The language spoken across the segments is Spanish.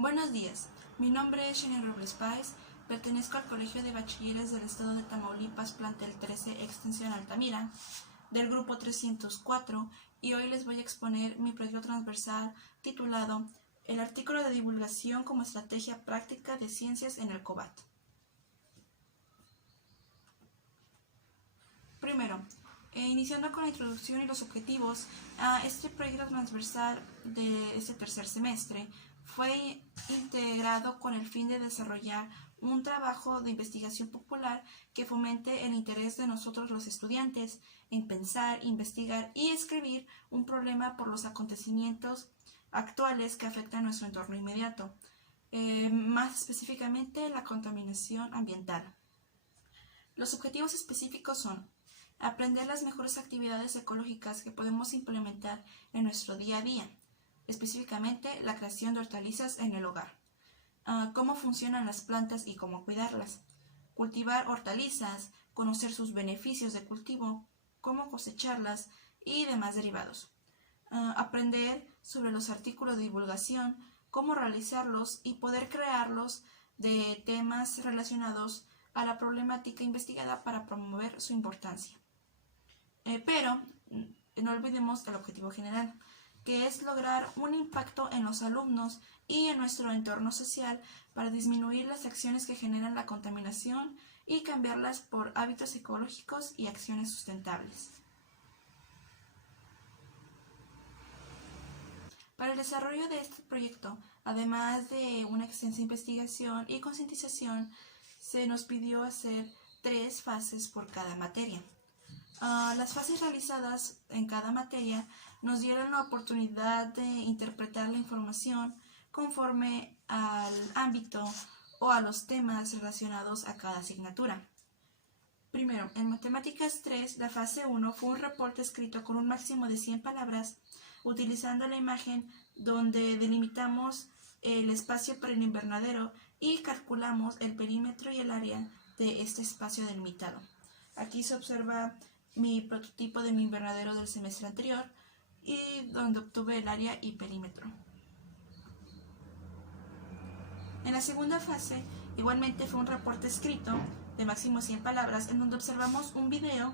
Buenos días, mi nombre es Shania Robles Páez, pertenezco al Colegio de Bachilleres del Estado de Tamaulipas, plantel 13, extensión Altamira, del grupo 304, y hoy les voy a exponer mi proyecto transversal titulado El artículo de divulgación como estrategia práctica de ciencias en el COBAT. Primero, iniciando con la introducción y los objetivos, este proyecto transversal de este tercer semestre fue integrado con el fin de desarrollar un trabajo de investigación popular que fomente el interés de nosotros los estudiantes en pensar, investigar y escribir un problema por los acontecimientos actuales que afectan nuestro entorno inmediato, más específicamente la contaminación ambiental. Los objetivos específicos son aprender las mejores actividades ecológicas que podemos implementar en nuestro día a día, específicamente la creación de hortalizas en el hogar, cómo funcionan las plantas y cómo cuidarlas, cultivar hortalizas, conocer sus beneficios de cultivo, cómo cosecharlas y demás derivados, aprender sobre los artículos de divulgación, cómo realizarlos y poder crearlos de temas relacionados a la problemática investigada para promover su importancia. Pero no olvidemos el objetivo general, que es lograr un impacto en los alumnos y en nuestro entorno social para disminuir las acciones que generan la contaminación y cambiarlas por hábitos ecológicos y acciones sustentables. Para el desarrollo de este proyecto, además de una extensa investigación y concientización, se nos pidió hacer 3 fases por cada materia. Las fases realizadas en cada materia nos dieron la oportunidad de interpretar la información conforme al ámbito o a los temas relacionados a cada asignatura. Primero, en Matemáticas 3, la fase 1 fue un reporte escrito con un máximo de 100 palabras, utilizando la imagen donde delimitamos el espacio para el invernadero y calculamos el perímetro y el área de este espacio delimitado. Aquí se observa mi prototipo de mi invernadero del semestre anterior y donde obtuve el área y perímetro. En la segunda fase, igualmente fue un reporte escrito de máximo 100 palabras en donde observamos un video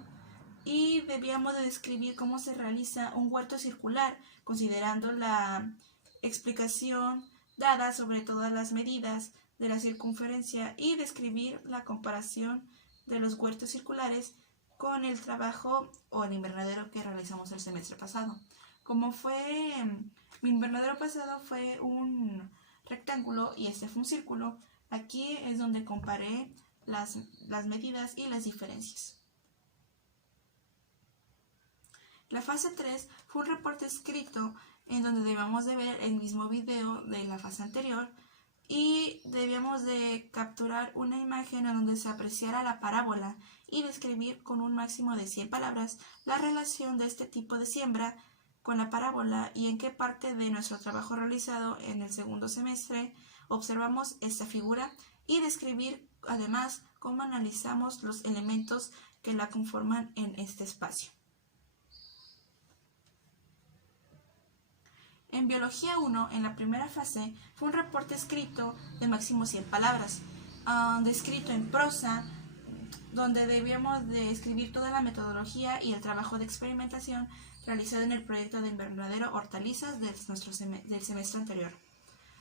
y debíamos de describir cómo se realiza un huerto circular, considerando la explicación dada sobre todas las medidas de la circunferencia y describir la comparación de los huertos circulares con el trabajo o el invernadero que realizamos el semestre pasado. Como fue, mi invernadero pasado fue un rectángulo y este fue un círculo, aquí es donde comparé las medidas y las diferencias. La fase 3 fue un reporte escrito en donde debíamos de ver el mismo video de la fase anterior y debíamos de capturar una imagen en donde se apreciara la parábola y describir con un máximo de 100 palabras la relación de este tipo de siembra con la parábola y en qué parte de nuestro trabajo realizado en el segundo semestre observamos esta figura y describir además cómo analizamos los elementos que la conforman en este espacio. En Biología 1, en la primera fase, fue un reporte escrito de máximo 100 palabras, descrito en prosa, donde debíamos de escribir toda la metodología y el trabajo de experimentación realizado en el proyecto de invernadero hortalizas del semestre anterior.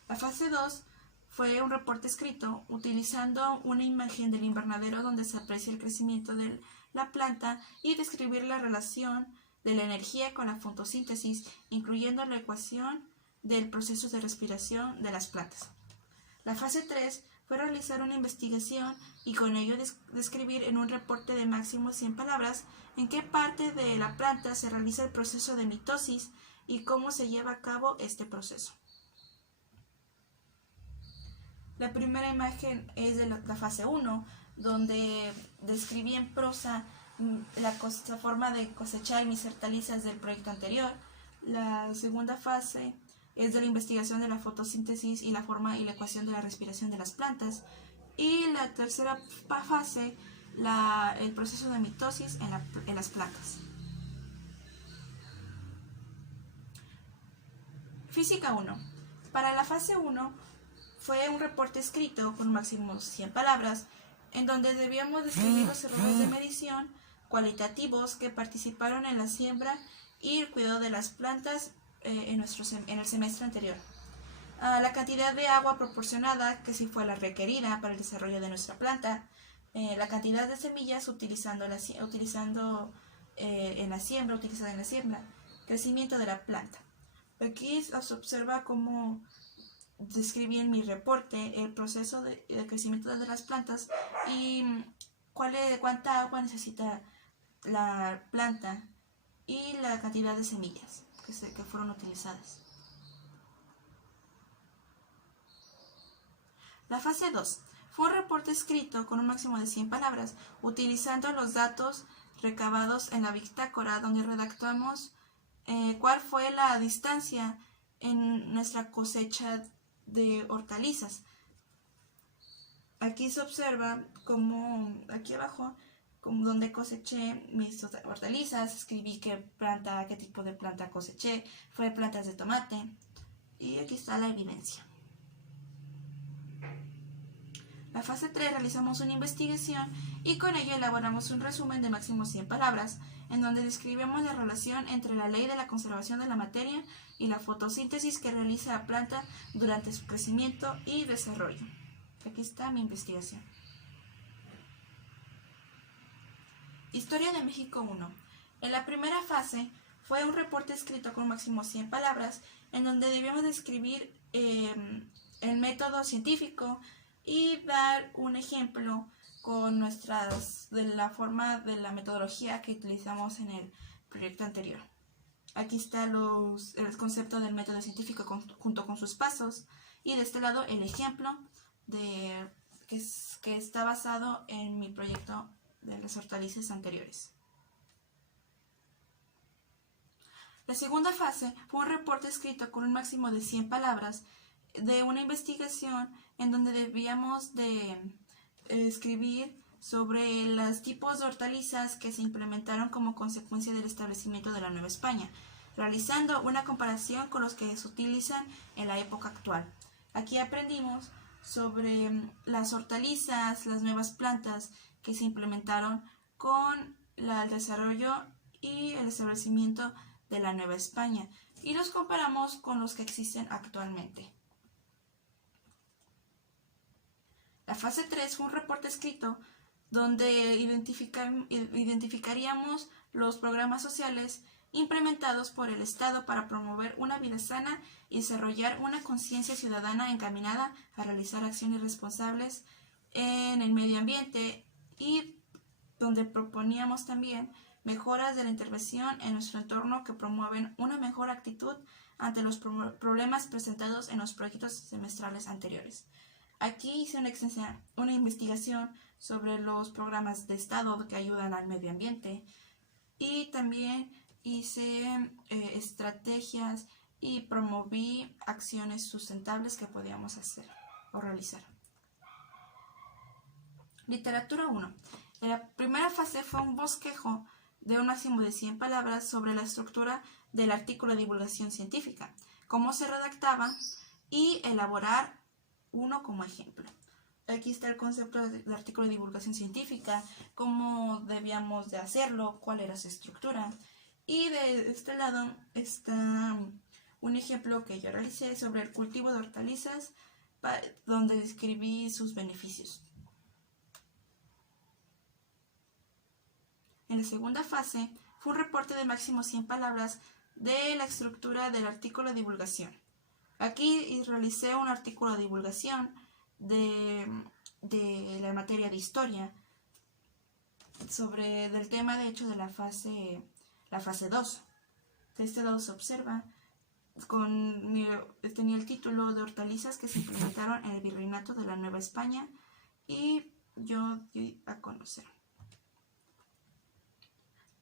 La fase 2 fue un reporte escrito utilizando una imagen del invernadero donde se aprecia el crecimiento de la planta y describir la relación de la energía con la fotosíntesis, incluyendo la ecuación del proceso de respiración de las plantas. La fase 3 fue realizar una investigación y con ello describir en un reporte de máximo 100 palabras en qué parte de la planta se realiza el proceso de mitosis y cómo se lleva a cabo este proceso. La primera imagen es de la fase 1, donde describí en prosa la forma de cosechar mis hortalizas del proyecto anterior. La segunda fase es de la investigación de la fotosíntesis y la forma y la ecuación de la respiración de las plantas. Y la tercera fase, el proceso de mitosis en las plantas. Física 1. Para la fase 1 fue un reporte escrito con máximo 100 palabras, en donde debíamos describir los errores de medición cualitativos que participaron en la siembra y el cuidado de las plantas en el semestre anterior. La cantidad de agua proporcionada, que sí fue la requerida para el desarrollo de nuestra planta, la cantidad de semillas utilizada en la siembra, crecimiento de la planta. Aquí se observa cómo describí en mi reporte el proceso de crecimiento de las plantas y cuánta agua necesita la planta y la cantidad de semillas que fueron utilizadas. La fase 2 fue un reporte escrito con un máximo de 100 palabras, utilizando los datos recabados en la bitácora, donde redactamos cuál fue la distancia en nuestra cosecha de hortalizas. Aquí se observa como aquí abajo, como donde coseché mis hortalizas, escribí qué tipo de planta coseché, fue plantas de tomate, y aquí está la evidencia. La fase 3 realizamos una investigación y con ello elaboramos un resumen de máximo 100 palabras, en donde describimos la relación entre la ley de la conservación de la materia y la fotosíntesis que realiza la planta durante su crecimiento y desarrollo. Aquí está mi investigación. Historia de México 1. En la primera fase fue un reporte escrito con máximo 100 palabras, en donde debíamos describir el método científico y dar un ejemplo con de la metodología que utilizamos en el proyecto anterior. Aquí está el concepto del método científico junto con sus pasos, y de este lado el ejemplo que está basado en mi proyecto de las hortalizas anteriores. La segunda fase fue un reporte escrito con un máximo de 100 palabras de una investigación en donde debíamos de escribir sobre los tipos de hortalizas que se implementaron como consecuencia del establecimiento de la Nueva España, realizando una comparación con los que se utilizan en la época actual. Aquí aprendimos sobre las hortalizas, las nuevas plantas que se implementaron con el desarrollo y el establecimiento de la Nueva España, y los comparamos con los que existen actualmente. La fase 3 fue un reporte escrito donde identificaríamos los programas sociales implementados por el Estado para promover una vida sana y desarrollar una conciencia ciudadana encaminada a realizar acciones responsables en el medio ambiente, y donde proponíamos también mejoras de la intervención en nuestro entorno que promueven una mejor actitud ante los problemas presentados en los proyectos semestrales anteriores. Aquí hice una investigación sobre los programas de Estado que ayudan al medio ambiente, y también hice estrategias y promoví acciones sustentables que podíamos hacer o realizar. Literatura 1. En la primera fase fue un bosquejo de un máximo de 100 palabras sobre la estructura del artículo de divulgación científica, cómo se redactaba y elaborar uno como ejemplo. Aquí está el concepto del artículo de divulgación científica, cómo debíamos de hacerlo, cuál era su estructura. Y de este lado está un ejemplo que yo realicé sobre el cultivo de hortalizas, donde describí sus beneficios. En la segunda fase fue un reporte de máximo 100 palabras de la estructura del artículo de divulgación. Aquí realicé un artículo de divulgación de la materia de historia del tema de hecho de la fase 2. De este lado se observa tenía el título de hortalizas que se implementaron en el virreinato de la Nueva España, y yo di a conocer.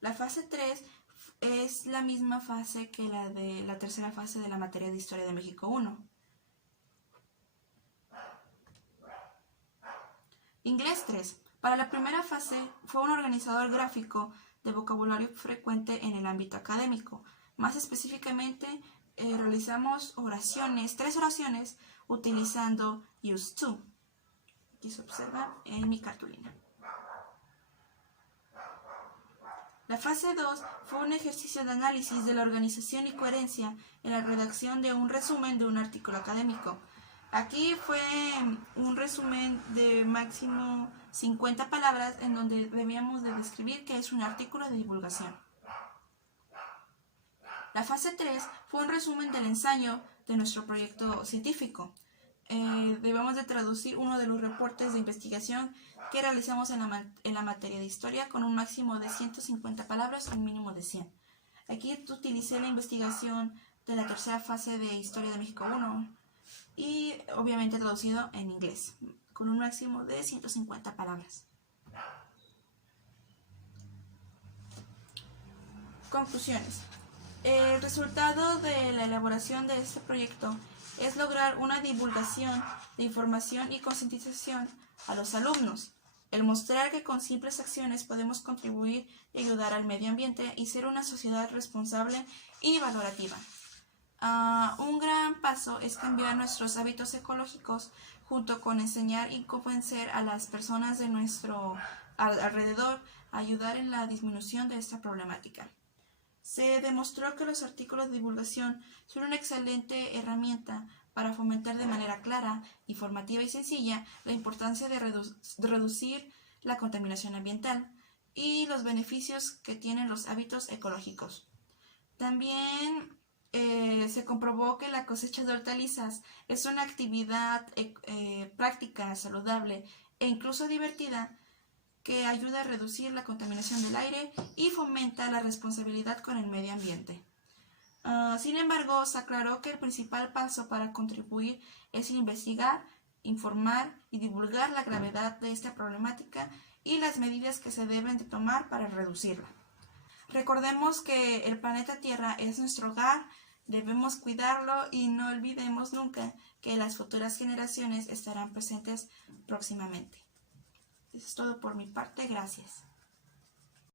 La fase 3 es la misma fase que la de la tercera fase de la materia de Historia de México 1. Inglés 3. Para la primera fase fue un organizador gráfico de vocabulario frecuente en el ámbito académico. Más específicamente, realizamos 3 oraciones utilizando used to. Aquí se observa en mi cartulina. La fase 2 fue un ejercicio de análisis de la organización y coherencia en la redacción de un resumen de un artículo académico. Aquí fue un resumen de máximo 50 palabras en donde debíamos de describir qué es un artículo de divulgación. La fase 3 fue un resumen del ensayo de nuestro proyecto científico. Debemos de traducir uno de los reportes de investigación que realizamos en la materia de historia con un máximo de 150 palabras y un mínimo de 100. Aquí utilicé la investigación de la tercera fase de Historia de México 1 y obviamente traducido en inglés con un máximo de 150 palabras. Conclusiones. El resultado de la elaboración de este proyecto es lograr una divulgación de información y concientización a los alumnos, el mostrar que con simples acciones podemos contribuir y ayudar al medio ambiente y ser una sociedad responsable y valorativa. Un gran paso es cambiar nuestros hábitos ecológicos junto con enseñar y convencer a las personas de nuestro alrededor a ayudar en la disminución de esta problemática. Se demostró que los artículos de divulgación son una excelente herramienta para fomentar de manera clara, informativa y sencilla la importancia de reducir la contaminación ambiental y los beneficios que tienen los hábitos ecológicos. También se comprobó que la cosecha de hortalizas es una actividad práctica, saludable e incluso divertida que ayuda a reducir la contaminación del aire y fomenta la responsabilidad con el medio ambiente. Sin embargo, se aclaró que el principal paso para contribuir es investigar, informar y divulgar la gravedad de esta problemática y las medidas que se deben de tomar para reducirla. Recordemos que el planeta Tierra es nuestro hogar, debemos cuidarlo y no olvidemos nunca que las futuras generaciones estarán presentes próximamente. Eso es todo por mi parte, gracias.